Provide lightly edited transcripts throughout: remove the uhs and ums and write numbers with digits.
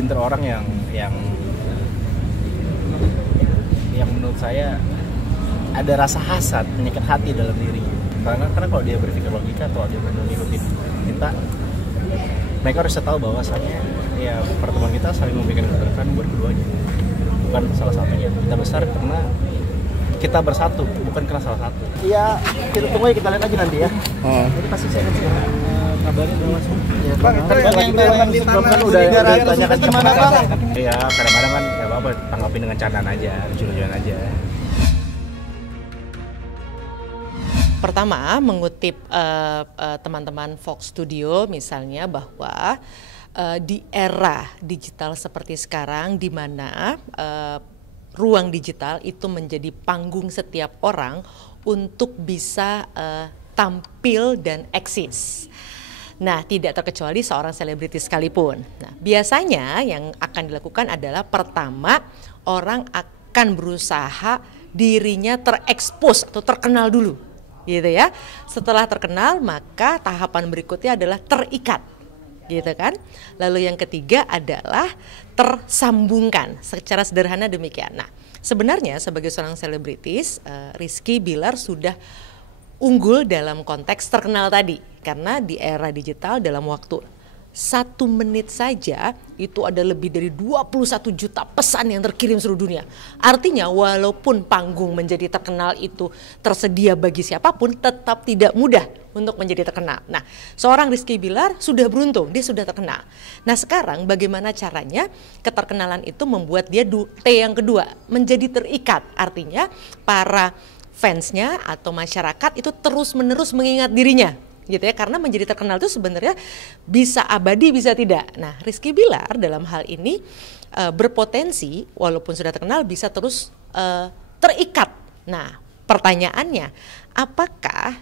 segelintir orang yang menurut saya ada rasa hasad, menyikat hati dalam dirinya. Karena kalau dia berpikir logika atau dia mengikuti kita, mereka harus tahu bahwasanya ya pertemuan kita saling memberikan keberkahan buat keduanya, bukan salah satunya. Kita besar karena kita bersatu, bukan karena salah satu. Iya, kita tunggu ya, kita lihat lagi nanti ya. Jadi pasti saya akan kabarin langsung. Ya, Bang, yang udah tanyakan gimana Bang? Iya, kadang-kadang kan ya apa tanggapin dengan candaan aja, lucu-lucuan aja. Pertama, mengutip teman-teman Fox Studio misalnya bahwa di era digital seperti sekarang di mana ruang digital itu menjadi panggung setiap orang untuk bisa tampil dan eksis. Nah, tidak terkecuali seorang selebriti sekalipun. Nah, biasanya yang akan dilakukan adalah pertama, orang akan berusaha dirinya terekspos atau terkenal dulu. Gitu ya. Setelah terkenal, maka tahapan berikutnya adalah terikat. Gitu kan? Lalu yang ketiga adalah tersambungkan. Secara sederhana demikian. Nah, sebenarnya sebagai seorang selebritis, Rizky Billar sudah unggul dalam konteks terkenal tadi, karena di era digital dalam waktu 1 menit saja itu ada lebih dari 21 juta pesan yang terkirim seluruh dunia. Artinya walaupun panggung menjadi terkenal itu tersedia bagi siapapun, tetap tidak mudah untuk menjadi terkenal. Nah, seorang Rizky Billar sudah beruntung, dia sudah terkenal. Nah, sekarang bagaimana caranya keterkenalan itu membuat dia T yang kedua, menjadi terikat. Artinya para fansnya atau masyarakat itu terus-menerus mengingat dirinya, gitu ya, karena menjadi terkenal itu sebenarnya bisa abadi bisa tidak. Nah, Rizky Billar dalam hal ini berpotensi walaupun sudah terkenal bisa terus terikat. Nah, pertanyaannya, apakah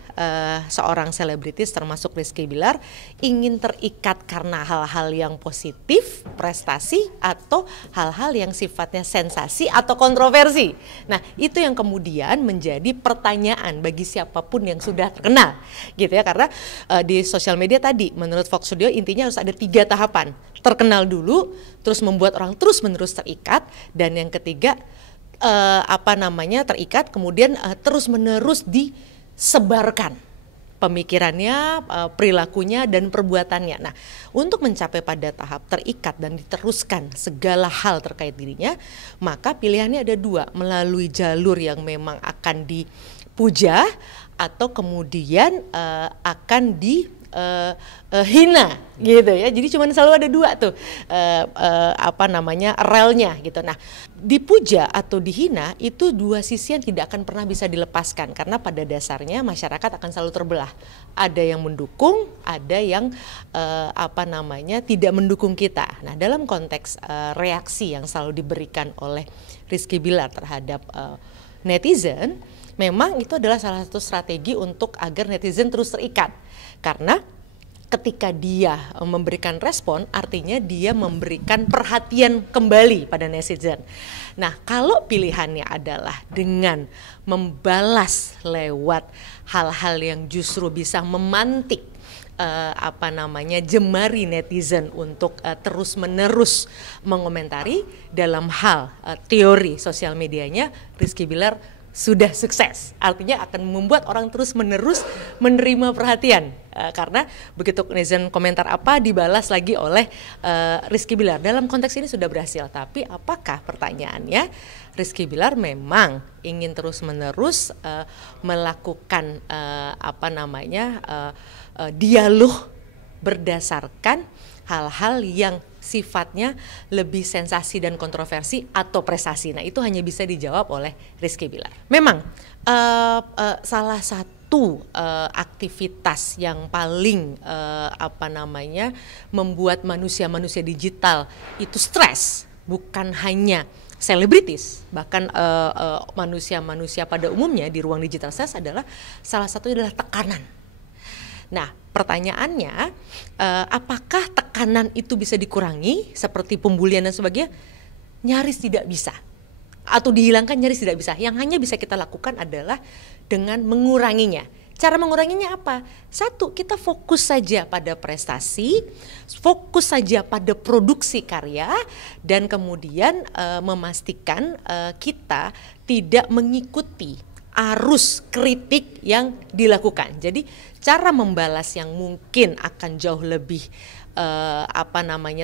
seorang selebritis termasuk Rizky Billar ingin terikat karena hal-hal yang positif, prestasi, atau hal-hal yang sifatnya sensasi atau kontroversi? Nah, itu yang kemudian menjadi pertanyaan bagi siapapun yang sudah terkenal, gitu ya. Karena di sosial media tadi, menurut Fox Studio intinya harus ada 3 tahapan. Terkenal dulu, terus membuat orang terus-menerus terikat, dan yang ketiga terikat, kemudian terus-menerus disebarkan pemikirannya, perilakunya, dan perbuatannya. Nah, untuk mencapai pada tahap terikat dan diteruskan segala hal terkait dirinya, maka pilihannya ada 2, melalui jalur yang memang akan dipuja atau kemudian akan hina, gitu ya. Jadi cuma selalu ada 2 tuh relnya gitu. Nah, dipuja atau dihina itu 2 sisi yang tidak akan pernah bisa dilepaskan, karena pada dasarnya masyarakat akan selalu terbelah. Ada yang mendukung, ada yang tidak mendukung kita. Nah, dalam konteks reaksi yang selalu diberikan oleh Rizky Billar terhadap netizen, memang itu adalah salah satu strategi untuk agar netizen terus terikat. Karena ketika dia memberikan respon, artinya dia memberikan perhatian kembali pada netizen. Nah, kalau pilihannya adalah dengan membalas lewat hal-hal yang justru bisa memantik jemari netizen untuk terus-menerus mengomentari dalam hal teori sosial medianya, Rizky Billar sudah sukses. Artinya akan membuat orang terus-menerus menerima perhatian, karena begitu netizen komentar apa dibalas lagi oleh Rizky Billar. Dalam konteks ini sudah berhasil, tapi apakah pertanyaannya Rizky Billar memang ingin terus-menerus melakukan dialog berdasarkan hal-hal yang sifatnya lebih sensasi dan kontroversi atau prestasi? Nah, itu hanya bisa dijawab oleh Rizky Billar. Memang salah satu aktivitas yang paling membuat manusia-manusia digital itu stres, bukan hanya selebritis, bahkan manusia-manusia pada umumnya di ruang digital stres adalah salah satunya adalah tekanan. Nah, pertanyaannya, apakah tekanan itu bisa dikurangi seperti pembulian dan sebagainya? Nyaris tidak bisa, atau dihilangkan nyaris tidak bisa. Yang hanya bisa kita lakukan adalah dengan menguranginya. Cara menguranginya apa? Satu, kita fokus saja pada prestasi, fokus saja pada produksi karya, dan kemudian memastikan kita tidak mengikuti arus kritik yang dilakukan. Jadi cara membalas yang mungkin akan jauh lebih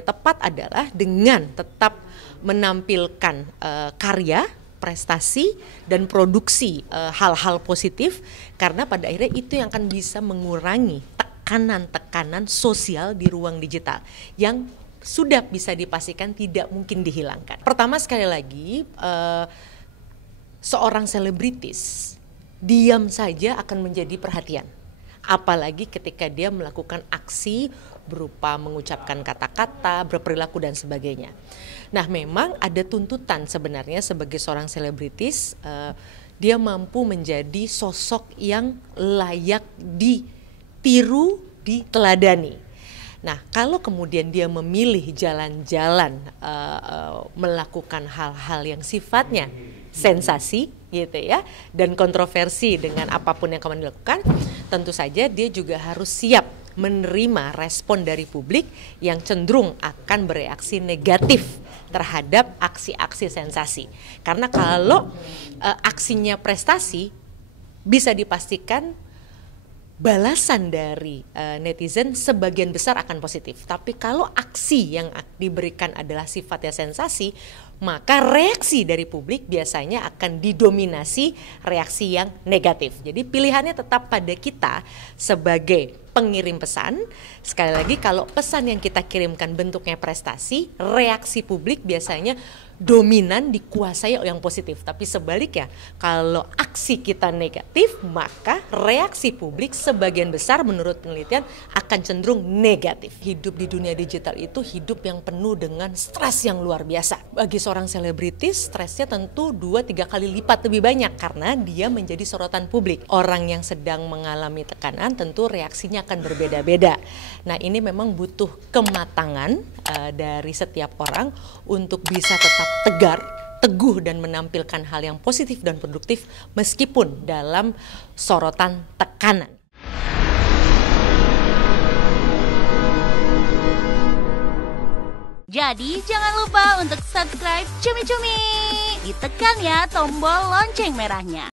tepat adalah dengan tetap menampilkan karya, prestasi, dan produksi hal-hal positif, karena pada akhirnya itu yang akan bisa mengurangi tekanan-tekanan sosial di ruang digital yang sudah bisa dipastikan tidak mungkin dihilangkan. Pertama, sekali lagi, seorang selebritis diam saja akan menjadi perhatian, apalagi ketika dia melakukan aksi berupa mengucapkan kata-kata, berperilaku dan sebagainya. Nah, memang ada tuntutan sebenarnya sebagai seorang selebritis, dia mampu menjadi sosok yang layak ditiru, diteladani. Nah, kalau kemudian dia memilih jalan-jalan melakukan hal-hal yang sifatnya sensasi gitu ya, dan kontroversi dengan apapun yang kamu lakukan, tentu saja dia juga harus siap menerima respon dari publik yang cenderung akan bereaksi negatif terhadap aksi-aksi sensasi. Karena kalau aksinya prestasi, bisa dipastikan balasan dari netizen sebagian besar akan positif. Tapi kalau aksi yang diberikan adalah sifatnya sensasi, maka reaksi dari publik biasanya akan didominasi reaksi yang negatif. Jadi pilihannya tetap pada kita sebagai pengirim pesan. Sekali lagi, kalau pesan yang kita kirimkan bentuknya prestasi, reaksi publik biasanya dominan dikuasai oleh yang positif. Tapi sebaliknya, kalau aksi kita negatif, maka reaksi publik sebagian besar menurut penelitian akan cenderung negatif. Hidup di dunia digital itu hidup yang penuh dengan stres yang luar biasa. Bagi seorang selebritis, stresnya tentu 2-3 kali lipat lebih banyak karena dia menjadi sorotan publik. Orang yang sedang mengalami tekanan tentu reaksinya akan berbeda-beda. Nah, ini memang butuh kematangan dari setiap orang untuk bisa tetap tegar, teguh, dan menampilkan hal yang positif dan produktif meskipun dalam sorotan tekanan. Jadi jangan lupa untuk subscribe Cumi Cumi. Ditekan ya tombol lonceng merahnya.